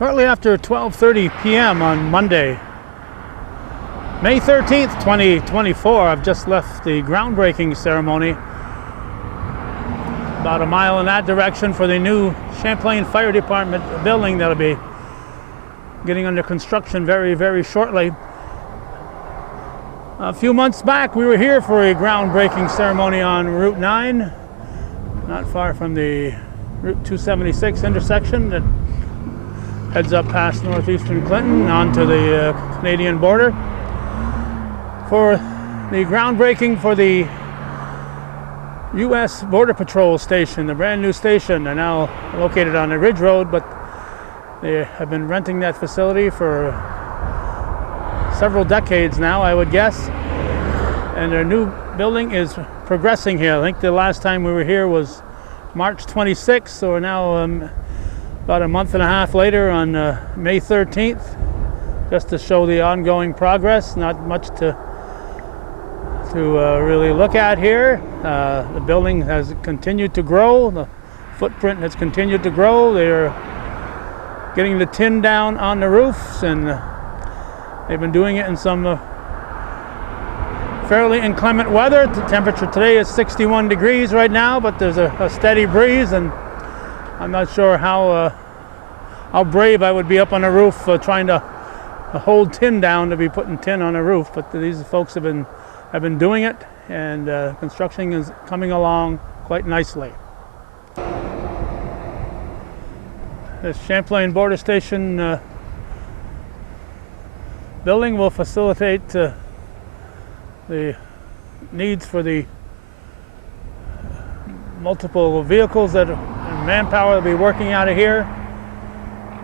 Shortly after 12:30 p.m. on Monday, May 13th, 2024, I've just left the groundbreaking ceremony about a mile in that direction for the new Champlain Fire Department building that'll be getting under construction very, very shortly. A few months back, we were here for a groundbreaking ceremony on Route 9, not far from the Route 276 intersection that heads up past northeastern Clinton onto the Canadian border, for the groundbreaking for the U.S. Border Patrol Station, the brand new station. They're now located on the Ridge Road, but they have been renting that facility for several decades now, I would guess. And their new building is progressing here. I think the last time we were here was March 26th, so we're now about a month and a half later on May 13th, just to show the ongoing progress. Not much to really look at here. The building has continued to grow. The footprint has continued to grow. They're getting the tin down on the roofs, and they've been doing it in some fairly inclement weather. The temperature today is 61 degrees right now, but there's a steady breeze, and I'm not sure how brave I would be up on a roof trying to hold tin down to be putting tin on a roof. But these folks have been doing it, and construction is coming along quite nicely. This Champlain Border Station building will facilitate the needs for the multiple vehicles and manpower that will be working out of here.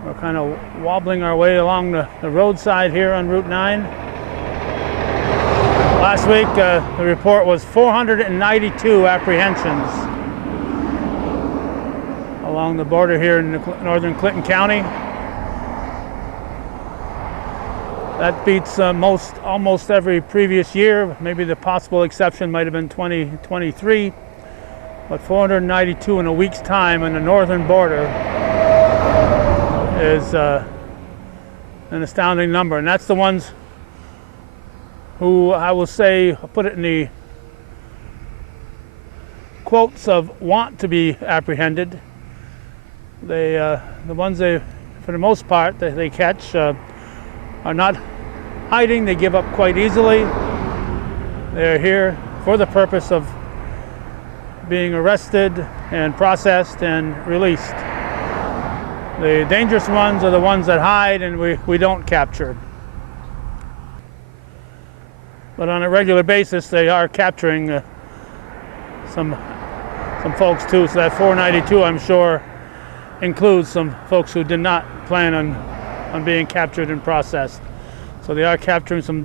We're kind of wobbling our way along the roadside here on Route 9. Last week, the report was 492 apprehensions along the border here in northern Clinton County. That beats almost every previous year. Maybe the possible exception might have been 2023, but 492 in a week's time in the northern border is an astounding number. And that's the ones who, I will say, put it in the quotes of want to be apprehended. The ones for the most part, that they catch are not hiding. They give up quite easily. They're here for the purpose of being arrested and processed and released. The dangerous ones are the ones that hide and we don't capture. But on a regular basis, they are capturing some folks too. So that 492, I'm sure, includes some folks who did not plan on being captured and processed. So they are capturing some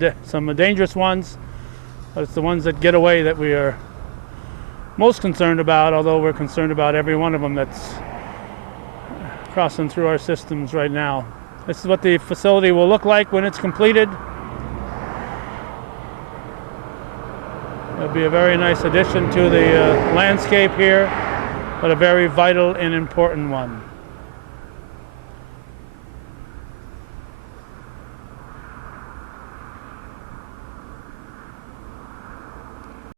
dangerous ones, but it's the ones that get away that we are most concerned about, although we're concerned about every one of them that's crossing through our systems right now. This is what the facility will look like when it's completed. It'll be a very nice addition to the landscape here, but a very vital and important one.